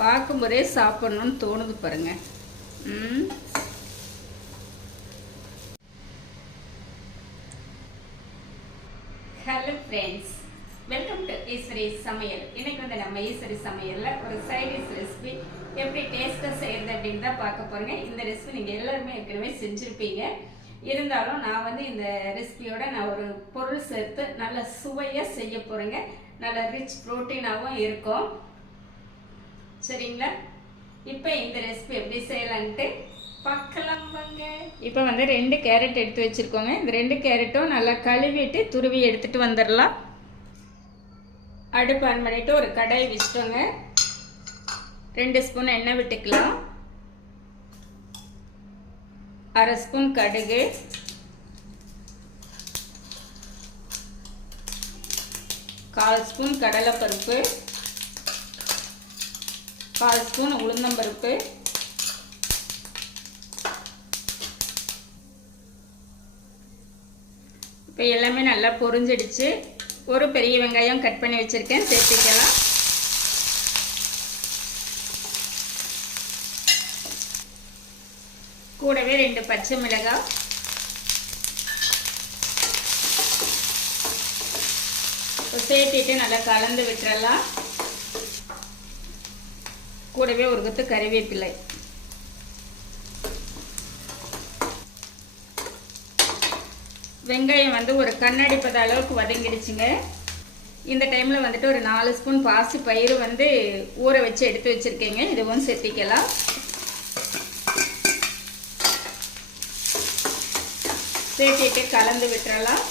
பார்க்கும்போதே சாப்பிட்ணுன்னு தோணுது பாருங்க. Hello friends, welcome to Eswari சமையல். இன்னைக்கு வந்து நம்ம ஈஸ்வரி சமையலில் ஒரு சைடிஷ் ரெசிபி எப்படி டேஸ்ட்டாக செய்கிறது அப்படின்னு தான் பார்க்க போகிறேங்க. இந்த ரெசிபி நீங்கள் எல்லாருமே ஏற்கனவே செஞ்சுருப்பீங்க. இருந்தாலும் நான் வந்து இந்த ரெசிபியோட நான் ஒரு பொருள் சேர்த்து நல்ல சுவையாக செய்ய போகிறேங்க. நல்ல ரிச் ப்ரோட்டீனாகவும் இருக்கும். சரிங்களா? இப்போ இந்த ரெசிபி எப்படி செய்யலான்ட்டு பார்க்கலாம் வாங்க. இப்போ வந்து 2 கேரட் எடுத்து வச்சுருக்கோங்க. இந்த 2 கேரட்டும் நல்லா கழுவிட்டு துருவி எடுத்துகிட்டு வந்துடலாம். அடுப்பு ஆன் பண்ணிவிட்டு ஒரு கடாய் வச்சுட்டோங்க. 2 ஸ்பூன் எண்ணெய் விட்டுக்கலாம். 1/2 ஸ்பூன் கடுகு, 1/4 ஸ்பூன் கடலைப்பருப்பு, 1/4 ஸ்பூன் உளுந்தம்பருப்பு, இப்போ எல்லாமே நல்லா பொரிஞ்சிடுச்சு. ஒரு பெரிய வெங்காயம் கட் பண்ணி வச்சுருக்கேன், சேர்த்துக்கலாம். கூடவே 2 பச்சை மிளகாய், சேர்த்துட்டு நல்லா கலந்து விட்டுறலாம். கூடவே ஒரு கொத்து கறிவேப்பிலை. வெங்காயம் வந்து ஒரு கண்ணாடி பத அளவுக்கு வதங்கிடுச்சுங்க. இந்த டைமில் வந்துட்டு ஒரு 4 ஸ்பூன் பாசி பயிறு வந்து ஊற வச்சு எடுத்து வச்சுருக்கேங்க. இதுவும் சேர்த்திக்கலாம். சேர்த்திட்டு கலந்து விட்டுறலாம்.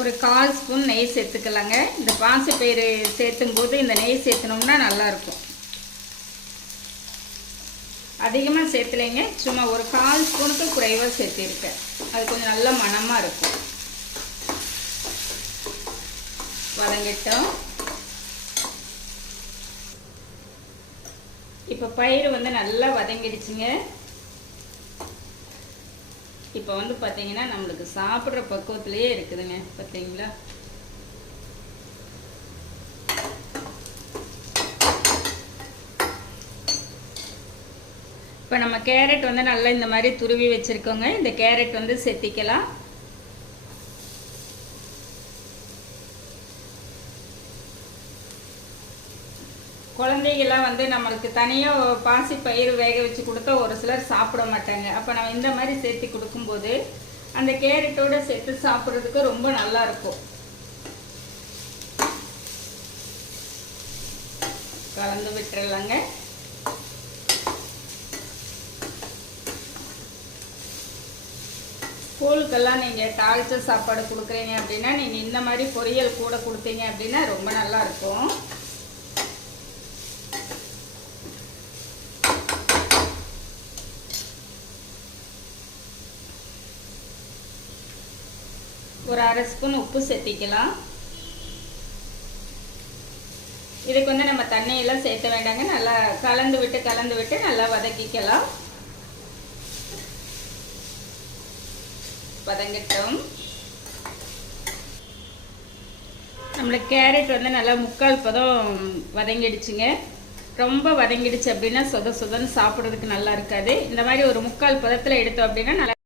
ஒரு 1/4 ஸ்பூன் நெய் சேர்த்துக்கலாங்க. இந்த பாசி பயிறு சேர்த்தும் போது இந்த நெய் சேர்த்தனோம்னா நல்லாயிருக்கும். அதிகமாக சேர்த்துலைங்க, சும்மா ஒரு 1/4 ஸ்பூனுக்கு குறைவாக சேர்த்திருக்கேன். அது கொஞ்சம் நல்ல மணமாக இருக்கும். வதங்கிட்டோம். இப்போ பயிறு வந்து நல்லா வதங்கிடுச்சுங்க. இப்போ வந்து பார்த்தீங்கன்னா நம்மளுக்கு சாப்பிட்ற பக்குவத்திலேயே இருக்குதுங்க. பார்த்தீங்களா? இப்போ நம்ம கேரட் வந்து நல்லா இந்த மாதிரி துருவி வச்சுருக்கோங்க. இந்த கேரட் வந்து சேர்த்திக்கலாம். குழந்தைகள்லாம் வந்து நம்மளுக்கு தனியாக பாசி பயிறு வேக வச்சு கொடுத்தா ஒரு சிலர் சாப்பிட மாட்டாங்க. அப்போ நம்ம இந்த மாதிரி சேர்த்து கொடுக்கும்போது அந்த கேரட்டோடு சேர்த்து சாப்பிட்றதுக்கு ரொம்ப நல்லா இருக்கும். கலந்து விட்டுறலாங்க. ஸ்கூலுக்கெல்லாம் நீங்கள் தாளிச்ச சாப்பாடு கொடுக்குறீங்க அப்படின்னா நீங்கள் இந்த மாதிரி பொரியல் கூட கொடுத்தீங்க அப்படின்னா ரொம்ப நல்லா இருக்கும். ஒரு 1/2 ஸ்பூன் உப்பு சேர்த்திக்கலாம். இதுக்கு வந்து நம்ம தண்ணியெல்லாம் சேர்த்த வேண்டாங்க. நல்லா கலந்து விட்டு நல்லா வதக்கிக்கலாம். வதங்கட்டும். நம்மளுக்கு கேரட் வந்து நல்லா 3/4 பதம் வதங்கிடுச்சுங்க. ரொம்ப வதங்கிடுச்சு அப்படின்னா சொதன்னு சாப்பிட்றதுக்கு நல்லா இருக்காது. இந்த மாதிரி ஒரு 3/4 பதத்தில் எடுத்தோம் அப்படின்னா நல்லா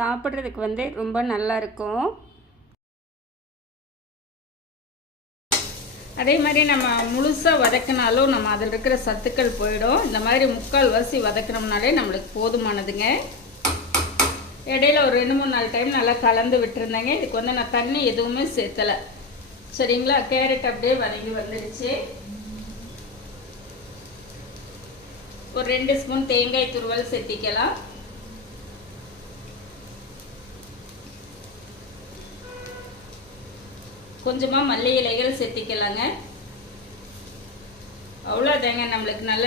சாப்பிட்றதுக்கு வந்து ரொம்ப நல்லா இருக்கும். அதே மாதிரி நம்ம முழுசாக வதக்கினாலும் நம்ம அதில் இருக்கிற சத்துக்கள் போயிடும். இந்த மாதிரி 3/4 வாசி வதக்கினோம்னாலே நம்மளுக்கு போதுமானதுங்க. இடையில ஒரு 2-3-4 டைம் நல்லா கலந்து விட்டுருந்தேங்க. இதுக்கு வந்து நான் தண்ணி எதுவுமே சேர்த்தலை. சரிங்களா? கேரட் அப்படியே வதங்கி வந்துடுச்சு. ஒரு 2 ஸ்பூன் தேங்காய் துருவல் சேர்த்திக்கலாம். கொஞ்சமாக மல்லி இலைகள் சேர்த்திக்கலாங்க. அவ்வளோதாங்க, நம்மளுக்கு நல்ல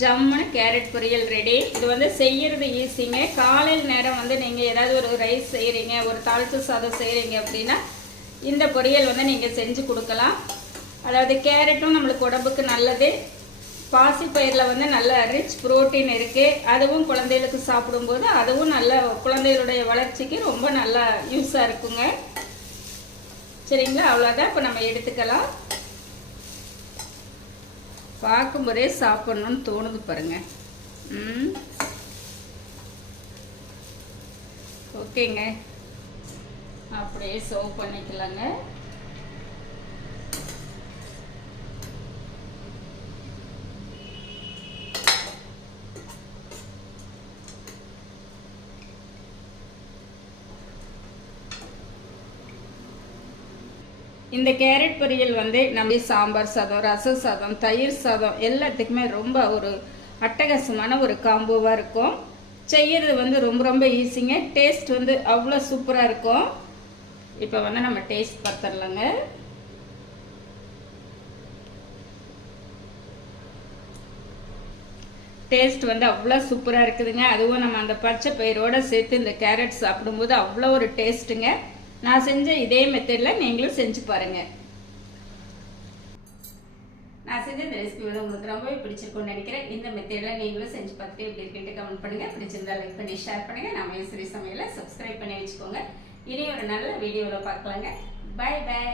ஜம்முன்னு கேரட் பொரியல் ரெடி. இது வந்து செய்கிறது ஈஸிங்க. காலையில் நேரம் வந்து நீங்கள் ஏதாவது ஒரு ரைஸ் செய்கிறீங்க, ஒரு தாளிச்ச சாதம் செய்கிறீங்க அப்படின்னா இந்த பொரியல் வந்து நீங்கள் செஞ்சு கொடுக்கலாம். அதாவது கேரட்டும் நம்மளுக்கு உடம்புக்கு நல்லது, பாசிப்பயிரில் வந்து நல்ல ரிச் புரோட்டீன் இருக்குது. அதுவும் குழந்தைகளுக்கு சாப்பிடும்போது அதுவும் நல்ல குழந்தைகளுடைய வளர்ச்சிக்கு ரொம்ப நல்லா யூஸாக இருக்குங்க. சரிங்களா, அவ்வளோதான். இப்போ நம்ம எடுத்துக்கலாம். பார்க்கும்போதே சாப்பிட்ணுன்னு தோணுது பாருங்க. ஓகேங்க, அப்படியே சர்வ் பண்ணிக்கலாங்க. இந்த கேரட் பொரியல் வந்து நம்ம சாம்பார் சாதம், ரச சாதம், தயிர் சாதம் எல்லாத்துக்குமே ரொம்ப ஒரு அட்டகாசமான ஒரு காம்போவாக இருக்கும். செய்யறது வந்து ரொம்ப ரொம்ப ஈஸிங்க. டேஸ்ட் வந்து அவ்வளோ சூப்பராக இருக்கும். இப்போ வந்து நம்ம டேஸ்ட் பார்த்துடலாங்க. டேஸ்ட் வந்து அவ்வளோ சூப்பராக இருக்குதுங்க. அதுவும் நம்ம அந்த பச்சை பயிரோடு சேர்த்து இந்த கேரட் சாப்பிடும்போது அவ்வளோ ஒரு டேஸ்ட்டுங்க. நான் செஞ்ச இதே மெத்தடில் நீங்களும் செஞ்சு பாருங்கள். நான் செஞ்ச இந்த ரெசிபி வந்து உங்களுக்கு ரொம்பவே பிடிச்சிருக்கும்னு நினைக்கிறேன். இந்த மெத்தடில் நீங்களும் செஞ்சு பார்த்துட்டு எப்படி இருக்குன்ட்டு கமெண்ட் பண்ணுங்கள். பிடிச்சிருந்தா லைக் பண்ணி ஷேர் பண்ணுங்கள். நம்ம ஈஸ்வரி சமையலை சப்ஸ்கிரைப் பண்ணி வச்சுக்கோங்க. இனி ஒரு நல்ல வீடியோவில் பார்க்கலாங்க. Bye by.